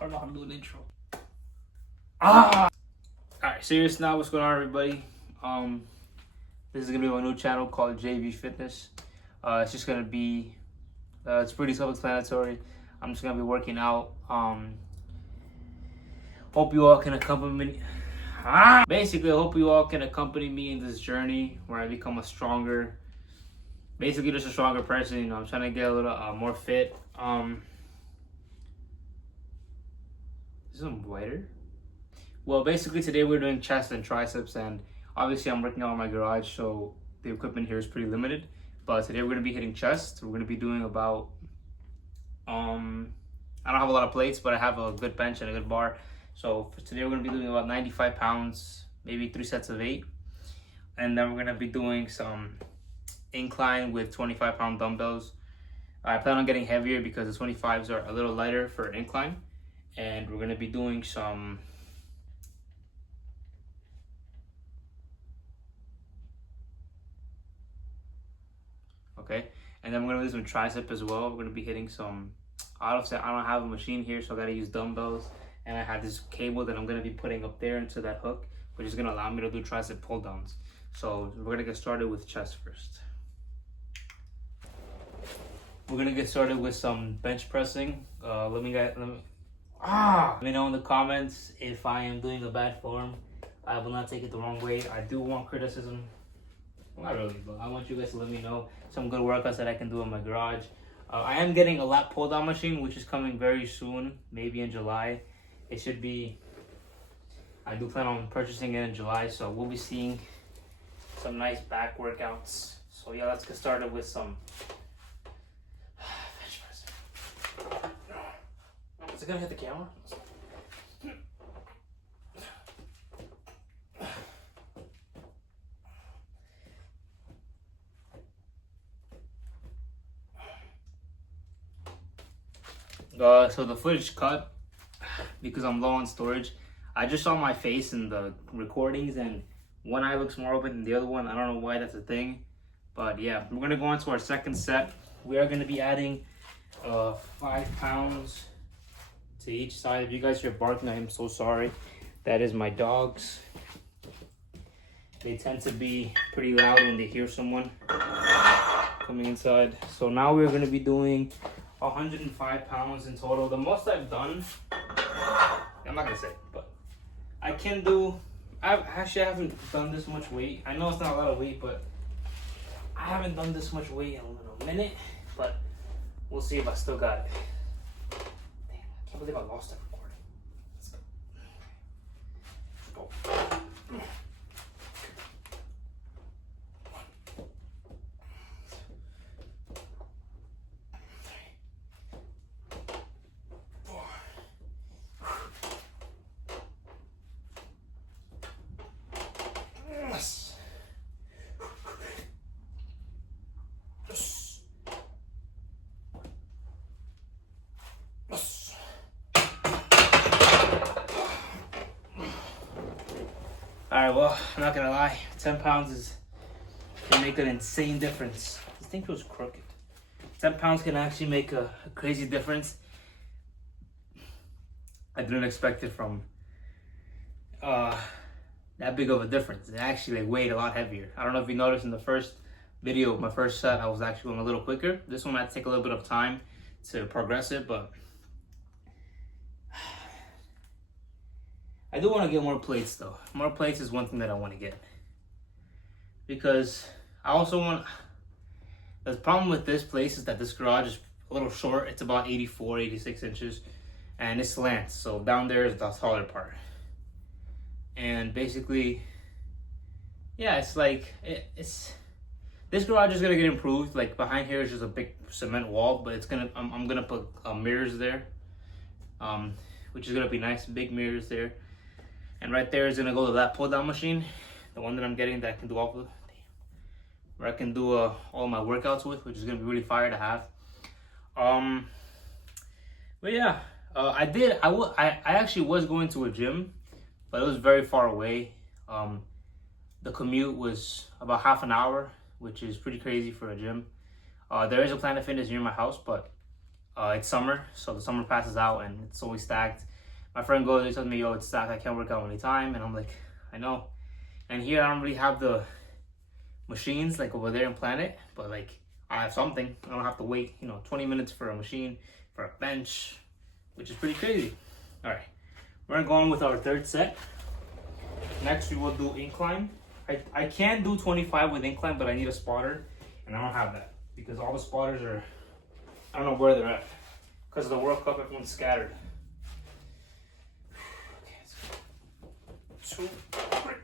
I don't know how to do an intro. Alright, serious now. What's going on, everybody? This is gonna be my new channel called JV Fitness. It's just gonna be, it's pretty self-explanatory. I'm just gonna be working out. Hope you all can accompany me. Basically, I hope you all can accompany me in this journey where I become a stronger, basically just a stronger person. You know, I'm trying to get a little more fit. Is this whiter? Well, basically today we're doing chest and triceps, and obviously I'm working out in my garage, so the equipment here is pretty limited. But today we're gonna be hitting chest. We're gonna be doing about, I don't have a lot of plates, but I have a good bench and a good bar. So for today we're gonna be doing about 95 pounds, maybe 3 sets of 8. And then we're gonna be doing some incline with 25-pound dumbbells. I plan on getting heavier because the 25s are a little lighter for incline. And we're gonna be doing some and then we're gonna do some tricep as well. We're gonna be hitting some, I don't have a machine here, so I gotta use dumbbells, and I have this cable that I'm gonna be putting up there into that hook, which is gonna allow me to do tricep pull downs. So we're gonna get started with chest first. We're gonna get started with some bench pressing. Let me know in the comments if I am doing a bad form. I will not take it the wrong way. I do want criticism. Not really, but I want you guys to let me know some good workouts that I can do in my garage. I am getting a lat pull down machine, which is coming very soon, maybe in July. It should be, I do plan on purchasing it in July, so we'll be seeing some nice back workouts. So yeah, let's get started with some bench press. Is it gonna hit the camera? So the footage cut because I'm low on storage. I just saw my face in the recordings and one eye looks more open than the other one. I don't know why that's a thing, but yeah, we're gonna go on to our second set. We are gonna be adding 5 pounds to each side. If you guys hear barking, I am so sorry. That is my dogs. They tend to be pretty loud when they hear someone coming inside. So now we're gonna be doing 105 pounds in total. The most I've done, I'm not gonna say, but I can do, I haven't done this much weight. I know it's not a lot of weight, but I haven't done this much weight in a minute, but we'll see if I still got it. Damn, I can't believe I lost that recording. Let's go. Go. Alright, well, I'm not gonna lie, 10 pounds can make an insane difference. This thing feels crooked. 10 pounds can actually make a crazy difference. I didn't expect it from that big of a difference. It actually weighed a lot heavier. I don't know if you noticed in the first video, my first set, I was actually going a little quicker. This one might take a little bit of time to progress it, but I do want to get more plates though. More plates is one thing that I want to get. Because I also want, the problem with this place is that this garage is a little short. It's about 84, 86 inches. And it slants. So down there is the taller part. And basically, yeah, it's like, this garage is going to get improved. Like behind here is just a big cement wall. But it's going to, I'm going to put mirrors there. Which is going to be nice. Big mirrors there. And right there is gonna go to that pull down machine, the one that I'm getting that I can do where I can do all my workouts with, which is gonna be really fire to have. But yeah, I actually was going to a gym, but it was very far away. The commute was about half an hour, which is pretty crazy for a gym. There is a Planet Fitness near my house, but it's summer, so the summer passes out and it's always stacked. My friend goes, he tells me, yo, it's stacked, I can't work out anytime. And I'm like, I know. And here I don't really have the machines like over there in Planet, but like I have something. I don't have to wait, 20 minutes for a machine, for a bench, which is pretty crazy. All right, we're gonna go on with our third set. Next we will do incline. I can do 25 with incline, but I need a spotter, and I don't have that because all the spotters are, I don't know where they're at. Because of the World Cup, everyone's scattered. Okay, 2, 3.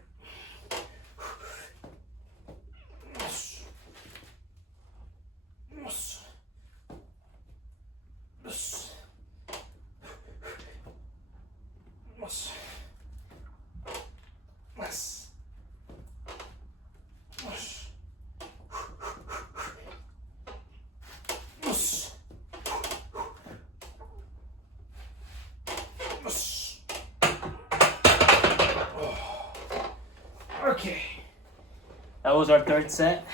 Okay, that was our third set.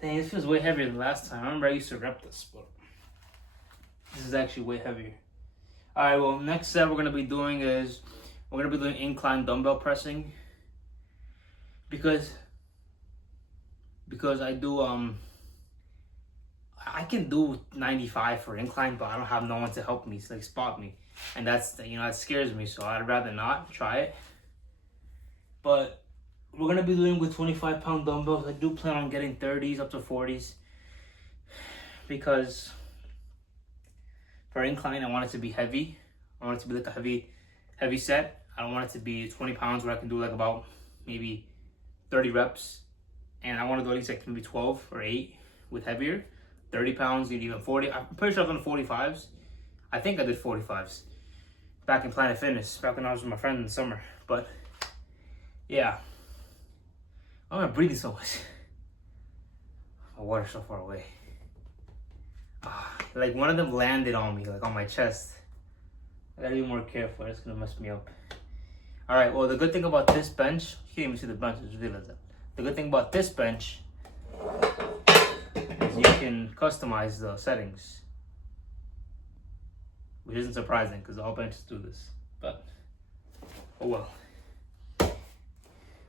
Dang, this feels way heavier than last time. I remember I used to rep this, but this is actually way heavier. All right, well, next set we're gonna be doing is incline dumbbell pressing because I do I can do 95 for incline, but I don't have no one to help me, like spot me, and that's that scares me. So I'd rather not try it. But we're gonna be doing with 25-pound dumbbells. I do plan on getting 30s up to 40s because for incline I want it to be heavy. I want it to be like a heavy set. I don't want it to be 20 pounds where I can do like about maybe 30 reps, and I want to do at least like maybe 12 or 8 with heavier. 30 pounds, you need even 40. I'm pretty sure I've done 45s. I think I did 45s back in Planet Fitness, back when I was with my friend in the summer. But yeah, why am I breathing so much? My water's so far away. Like one of them landed on me, like on my chest. I gotta be more careful, it's gonna mess me up. All right, well, the good thing about this bench, you can't even see the bench, I just realized that. The good thing about this bench is you can customize the settings, which isn't surprising because all benches do this, but oh well.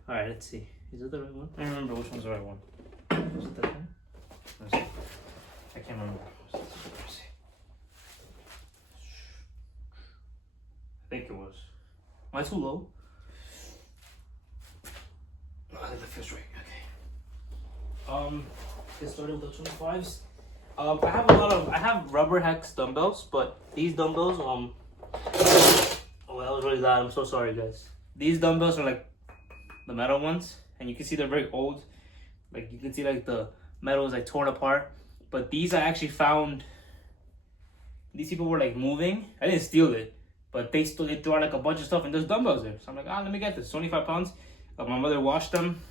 All right, let's see. Is it the right one? I don't remember which one's the right one. Is it that one? Let's see. I can't remember. Let's see. I think it was. Am I too low? No, I think that feels right. Okay. Get started with the 25s. I have rubber hex dumbbells, but these dumbbells, oh, that was really loud. I'm so sorry, guys. These dumbbells are like the metal ones, and you can see they're very old. Like you can see like the metal is like torn apart. But these I actually found. These people were like moving. I didn't steal it, but they threw out like a bunch of stuff, and there's dumbbells there. So I'm like, let me get this. 25 pounds. My mother washed them.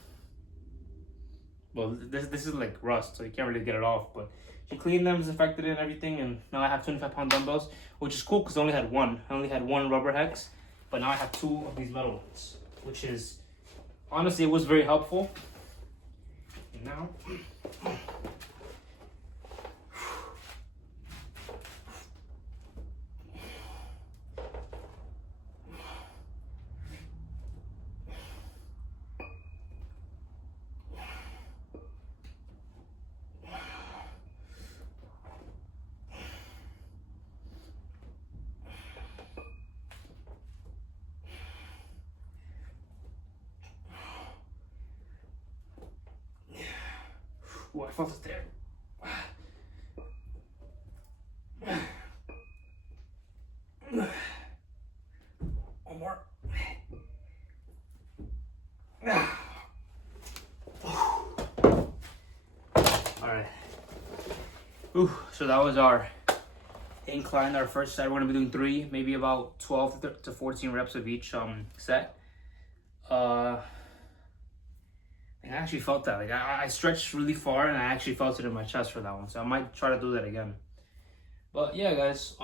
Well, this is like rust, so you can't really get it off. But she cleaned them, disinfected it, and everything, and now I have 25-pound dumbbells, which is cool because I only had one. I only had one rubber hex, but now I have 2 of these metal ones, which is honestly it was very helpful. And now. Oh, I felt it there. One more. Alright. So that was our incline, our first set. We're going to be doing 3, maybe about 12 to 14 reps of each set. I actually felt that. Like I stretched really far, and I actually felt it in my chest for that one. So I might try to do that again. But yeah, guys.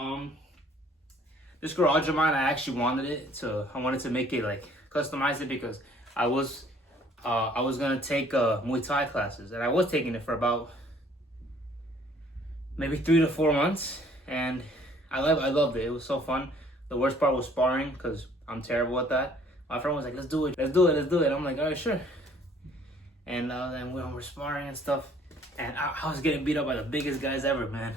This garage of mine, I actually wanted to make it like customize it because I was gonna take Muay Thai classes, and I was taking it for about maybe 3 to 4 months, and I loved it. It was so fun. The worst part was sparring because I'm terrible at that. My friend was like, let's do it, let's do it, let's do it. I'm like, all right, sure. And then when we're sparring and stuff, and I was getting beat up by the biggest guys ever, man.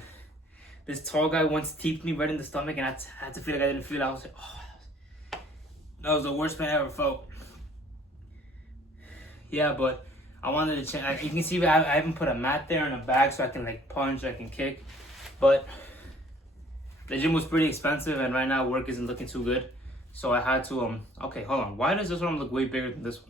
This tall guy once teeped me right in the stomach, and I had to feel like I didn't feel it. I was like, oh, that was the worst pain I ever felt. Yeah, but I wanted to change. You can see I even put a mat there and a bag so I can like punch, I can kick. But the gym was pretty expensive, and right now work isn't looking too good. So I had to, okay, hold on. Why does this one look way bigger than this one?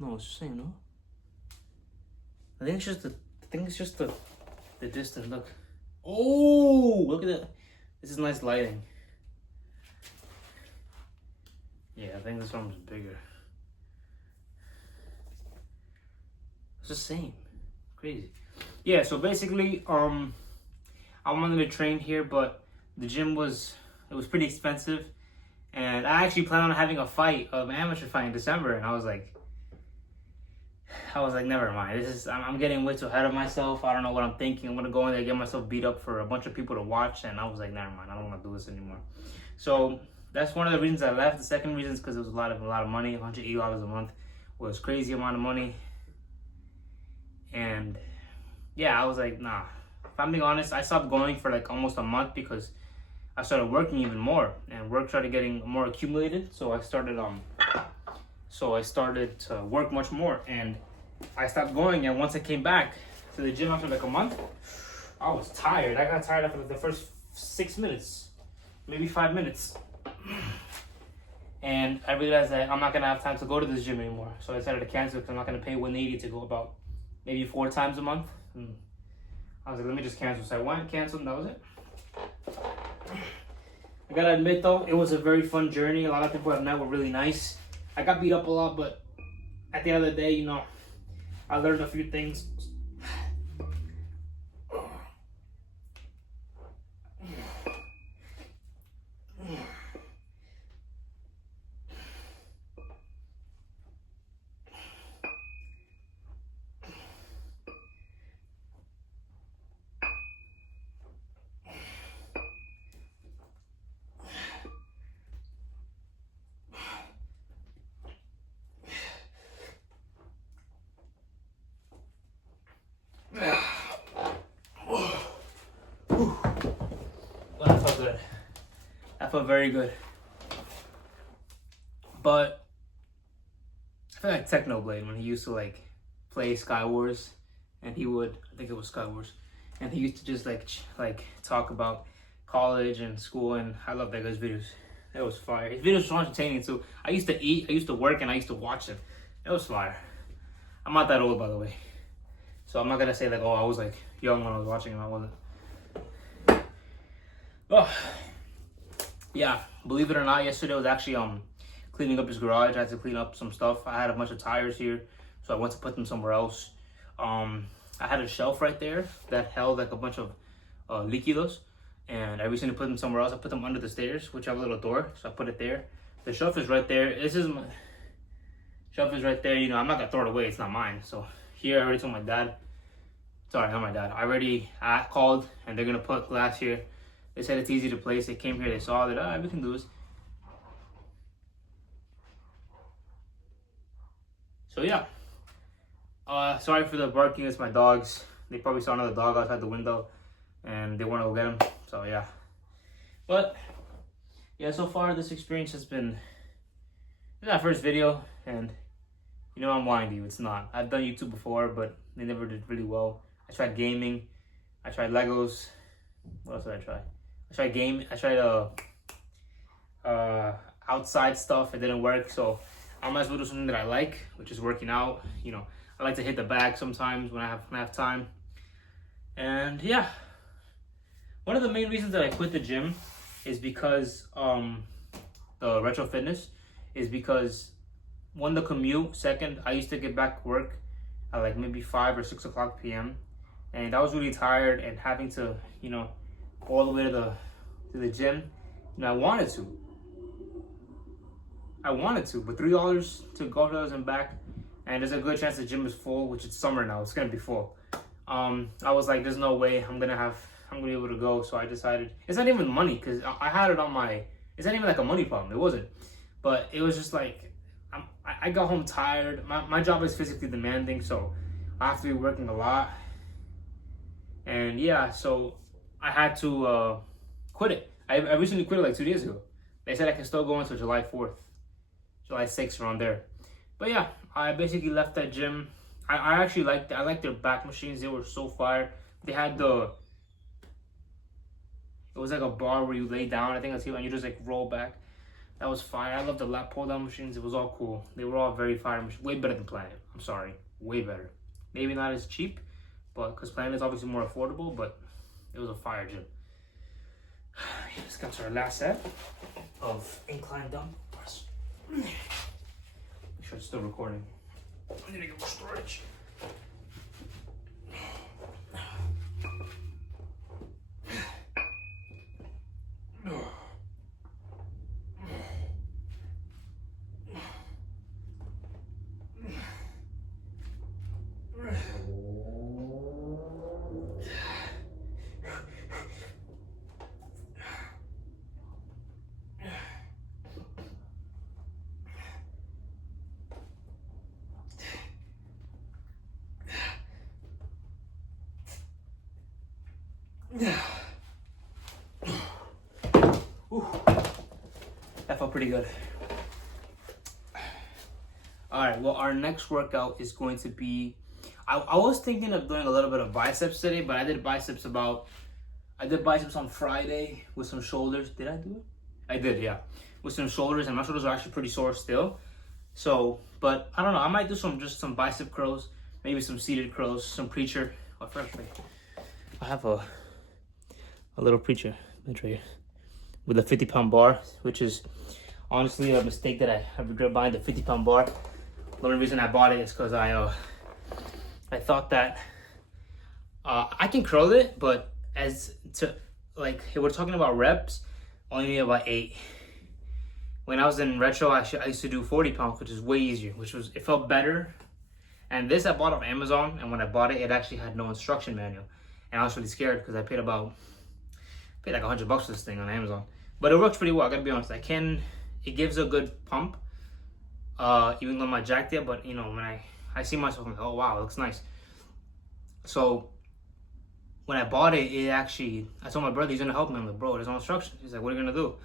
No, it's the same, no? I think it's just the distance, look. Oh, look at that. This is nice lighting. Yeah, I think this one's bigger. It's the same. Crazy. Yeah, so basically, I wanted to train here, but the gym was pretty expensive. And I actually planned on having a fight, an amateur fight in December, and I was like, never mind. I'm getting way too ahead of myself. I don't know what I'm thinking. I'm gonna go in there, get myself beat up for a bunch of people to watch, and I was like, never mind. I don't want to do this anymore. So that's one of the reasons I left. The second reason is because it was a lot of money. $180 a month was crazy amount of money. And yeah, I was like, nah. If I'm being honest, I stopped going for like almost a month because I started working even more, and work started getting more accumulated. So I started to work much more, and I stopped going. And once I came back to the gym after like a month, I was tired. I got tired after like the first 6 minutes, maybe 5 minutes. And I realized that I'm not gonna have time to go to this gym anymore. So I decided to cancel because I'm not gonna pay $180 to go about maybe 4 times a month. And I was like, let me just cancel. So I went, canceled, and that was it. I gotta admit though, it was a very fun journey. A lot of people I've met were really nice. I got beat up a lot, but at the end of the day, you know, I learned a few things. Well, that felt good. That felt very good. But I feel like Technoblade when he used to like play Sky Wars, and he would, I think it was Sky Wars, and he used to just like talk about college and school, and I love that guy's videos. It was fire. His videos were entertaining too. I used to eat, I used to work, and I used to watch it. It was fire. I'm not that old, by the way, so I'm not gonna say like, oh, I was like young when I was watching him. I wasn't. Oh, yeah. Believe it or not, yesterday was actually cleaning up his garage. I had to clean up some stuff. I had a bunch of tires here, so I went to put them somewhere else. I had a shelf right there that held like a bunch of líquidos, and I recently put them somewhere else. I put them under the stairs, which have a little door, so I put it there. The shelf is right there. This is my shelf is right there. You know, I'm not gonna throw it away. It's not mine. So here, I already told my dad. Sorry, not my dad. I called, and they're gonna put glass here. They said it's easy to place. They came here, they saw that, all right, we can do this. So yeah. Sorry for the barking. It's my dogs. They probably saw another dog outside the window, and they want to go get him. So yeah. But yeah, so far this experience has been, it's my first video, and you know I'm lying to you. It's not. I've done YouTube before, but they never did really well. I tried gaming. I tried Legos. What else did I try? I tried outside stuff. It didn't work, so I might as well do something that I like, which is working out. You know, I like to hit the bag sometimes when I have time. And yeah, one of the main reasons that I quit the gym is because the Retro Fitness is because one, the commute. Second, I used to get back to work at like maybe 5 or 6 o'clock p.m. and I was really tired, and having to, you know, go all the way to the gym. You know, I wanted to, but $3 to go to and back, and there's a good chance the gym is full, which it's summer now. It's gonna be full. I was like, there's no way I'm gonna be able to go. So I decided it's not even money because I had it on my. It's not even like a money problem. It wasn't, but it was just like I got home tired. My job is physically demanding, so I have to be working a lot. And yeah, so I had to quit it. I recently quit it like 2 days ago. They said I can still go until July 4th, July 6th, around there. But yeah, I basically left that gym. I actually liked their back machines. They were so fire. They had it was like a bar where you lay down, I think that's it, and you just like roll back. That was fire. I love the lat pull down machines. It was all cool. They were all very fire machines. Way better than Planet. I'm sorry. Way better. Maybe not as cheap, but because Planet is obviously more affordable, but it was a fire gym. Let's get to our last set of incline dumbbells. Make sure it's still recording. I need to get more storage. That felt pretty good. Alright, well, our next workout is going to be... I was thinking of doing a little bit of biceps today, but I did biceps on Friday with some shoulders. Did I do it? I did, yeah. With some shoulders, and my shoulders are actually pretty sore still. So, but I don't know. I might do just some bicep curls, maybe some seated curls, some preacher. Oh, first, I have a little preacher bench right here with a 50-pound bar, which is honestly a mistake that I regret buying the 50-pound bar. The only reason I bought it is because I thought that I can curl it, but we're talking about reps, only need about 8. When I was in retro, I used to do 40 pounds, which is way easier, it felt better. And this I bought off Amazon, and when I bought it, it actually had no instruction manual. And I was really scared because I paid like $100 for this thing on Amazon. But it works pretty well, I gotta be honest. It gives a good pump, even though I'm not jacked yet, but you know, when I see myself, I'm like, oh wow, it looks nice. So when I bought it, I told my brother he's gonna help me. I'm like, bro, there's no instructions. He's like, what are you gonna do?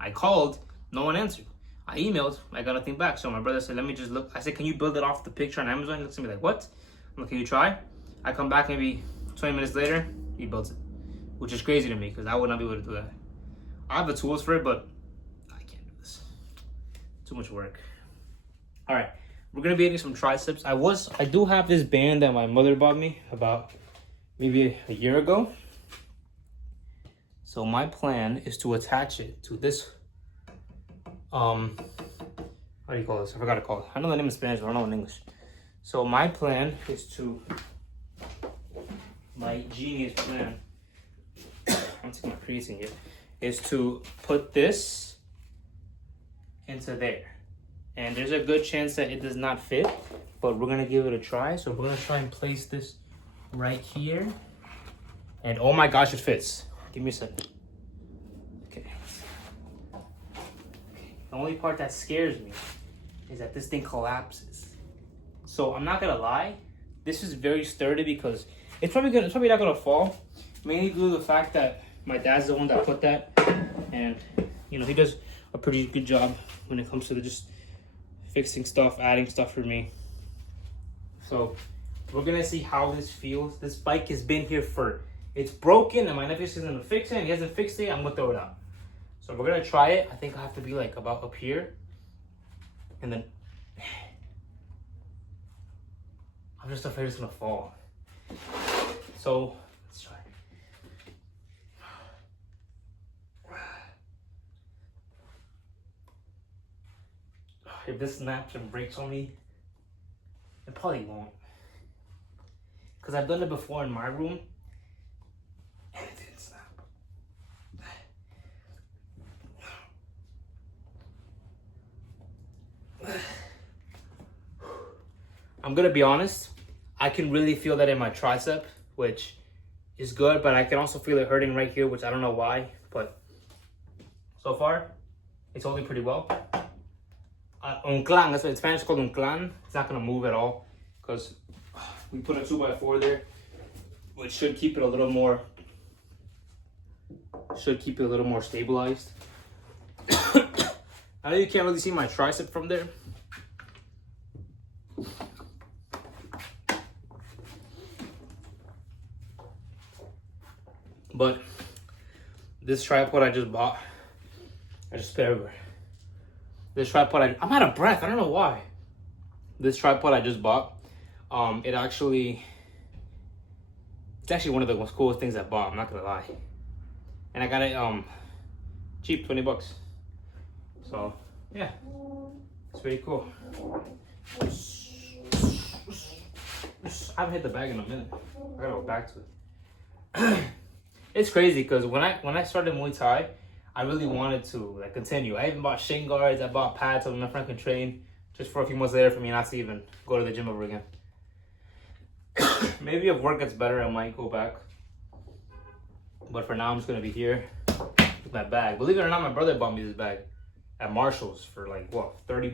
I called, no one answered. I emailed, I got nothing back. So my brother said, let me just look. I said, can you build it off the picture on Amazon? He looks at me like, what? I'm like, can you try? I come back maybe 20 minutes later, he builds it. Which is crazy to me because I would not be able to do that. I have the tools for it, but I can't do this. Too much work. All right, we're gonna be hitting some triceps. I do have this band that my mother bought me about maybe a year ago. So my plan is to attach it to this, how do you call this? I forgot to call it. I know the name in Spanish, but I don't know in English. So my plan is my genius plan, I'm taking my creatine here, is to put this into there. And there's a good chance that it does not fit, but we're gonna give it a try. So we're gonna try and place this right here. And oh my gosh, it fits. Give me a second. Okay. The only part that scares me is that this thing collapses. So I'm not gonna lie, this is very sturdy because it's probably not gonna fall. Mainly due to the fact that my dad's the one that put that, and you know, he does a pretty good job when it comes to just fixing stuff, adding stuff for me. So we're gonna see how this feels. This bike has been here it's broken, and my nephew is gonna fix it, and he hasn't fixed it, I'm gonna throw it out. So we're gonna try it. I think I have to be like about up here, and then I'm just afraid it's gonna fall. So let's try. If this snaps and breaks on me, it probably won't. Because I've done it before in my room, and it didn't snap. I'm gonna be honest, I can really feel that in my tricep, which is good, but I can also feel it hurting right here, which I don't know why, but so far, it's holding pretty well. Un clan, that's what in Spanish called un clan. It's not gonna move at all, because we put a 2x4 there, which should keep it a little more, stabilized. I know you can't really see my tricep from there. But this tripod I just bought, I just spit everywhere. This tripod, I'm out of breath. I don't know why. This tripod I just bought, it's actually one of the most coolest things I bought. I'm not gonna lie. And I got it cheap, $20. So yeah, it's pretty cool. I haven't hit the bag in a minute. I gotta go back to it. It's crazy because when I started Muay Thai, I really wanted to like continue. I even bought shin guards. I bought pads so my friend could train. Just for a few months later for me not to even go to the gym ever again. Maybe if work gets better, I might go back. But for now, I'm just gonna be here with my bag. Believe it or not, my brother bought me this bag at Marshall's for like what, $30?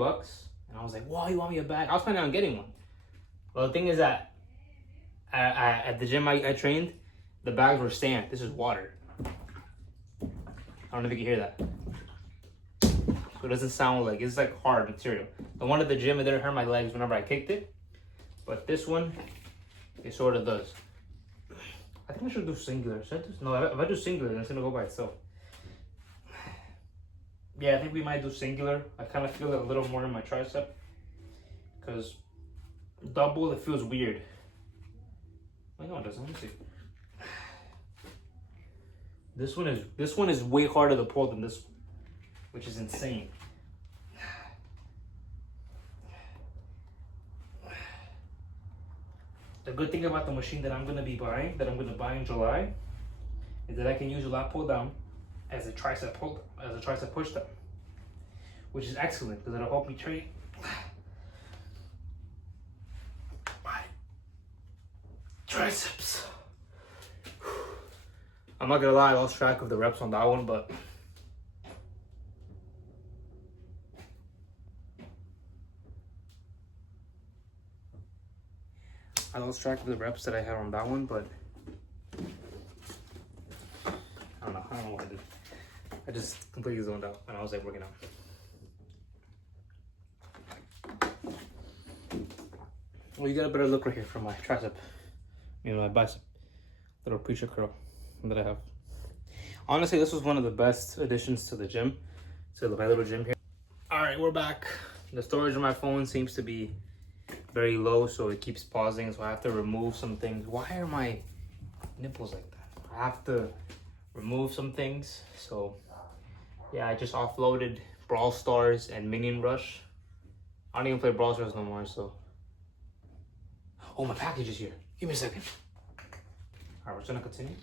And I was like, "Wow, you want me a bag?" I was planning on getting one. Well, the thing is that at the gym I trained, the bags were stamped. This is water. I don't know if you can hear that. So it doesn't sound like, it's like hard material. The one at the gym, it didn't hurt my legs whenever I kicked it. But this one, it sort of does. I think I should do singular. No, if I do singular, then it's gonna go by itself. Yeah, I think we might do singular. I kind of feel it a little more in my tricep. Because double, it feels weird. I know it doesn't. Let me see. This one is way harder to pull than this one, which is insane. The good thing about the machine that I'm gonna buy in July, is that I can use a lat pull down as a tricep push down, which is excellent because it'll help me train my triceps. I'm not gonna lie, I lost track of the reps on that one, but I lost track of the reps that I had on that one, but I don't know what I did. I just completely zoned out when I was like working out. Well, you got a better look right here from my tricep, my bicep, little preacher curl that I have. Honestly, this was one of the best additions to the gym, to my little gym here. All right, we're back. The storage of my phone seems to be very low, so it keeps pausing, so I have to remove some things. Why are my nipples like that? I have to remove some things. So yeah, I just offloaded Brawl Stars and Minion Rush. I don't even play Brawl Stars no more, so. Oh, my package is here. Give me a second. All right, we're just gonna continue.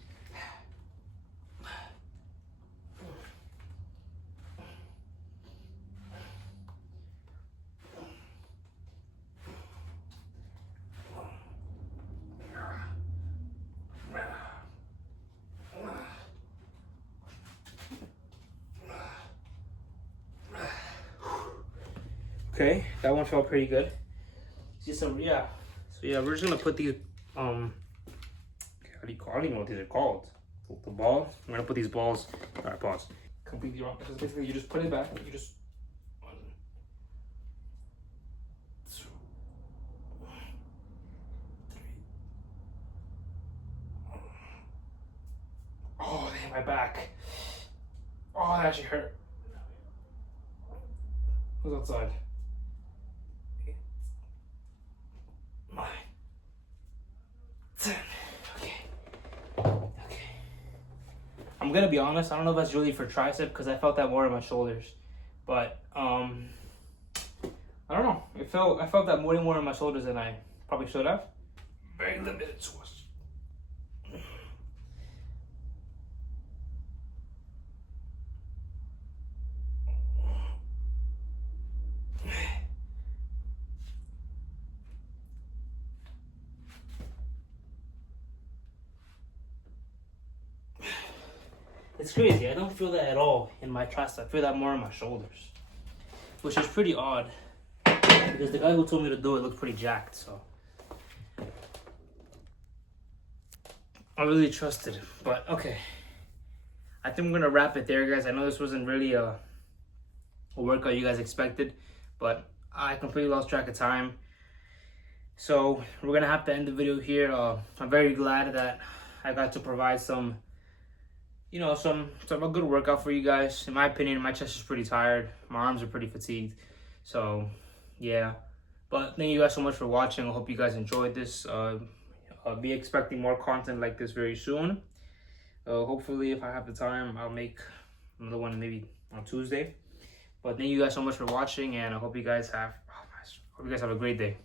Okay, that one felt pretty good. See some, yeah. So yeah, we're just gonna put these, how do you call? I don't even know what these are called. The ball. We're gonna put these balls. All right, pause. Completely wrong. Because basically, you just put it back. You just. 1, 2, 3. Oh, they hit my back. Oh, that actually hurt. Who's outside? 9, 10. Okay. I'm gonna be honest, I don't know if that's really for tricep because I felt that more in my shoulders. But I don't know. I felt that way more in my shoulders than I probably should have. Very limited source. It's crazy. I don't feel that at all in my chest. I feel that more in my shoulders, which is pretty odd because the guy who told me to do it looked pretty jacked. So I really trusted him. But okay, I think I'm gonna wrap it there, guys. I know this wasn't really a workout you guys expected, but I completely lost track of time. So we're gonna have to end the video here. I'm very glad that I got to provide some, you know, some a good workout for you guys. In my opinion, my chest is pretty tired. My arms are pretty fatigued. So yeah, but thank you guys so much for watching. I hope you guys enjoyed this. I'll be expecting more content like this very soon. Hopefully, if I have the time, I'll make another one maybe on Tuesday. But thank you guys so much for watching, and I hope you guys have a great day.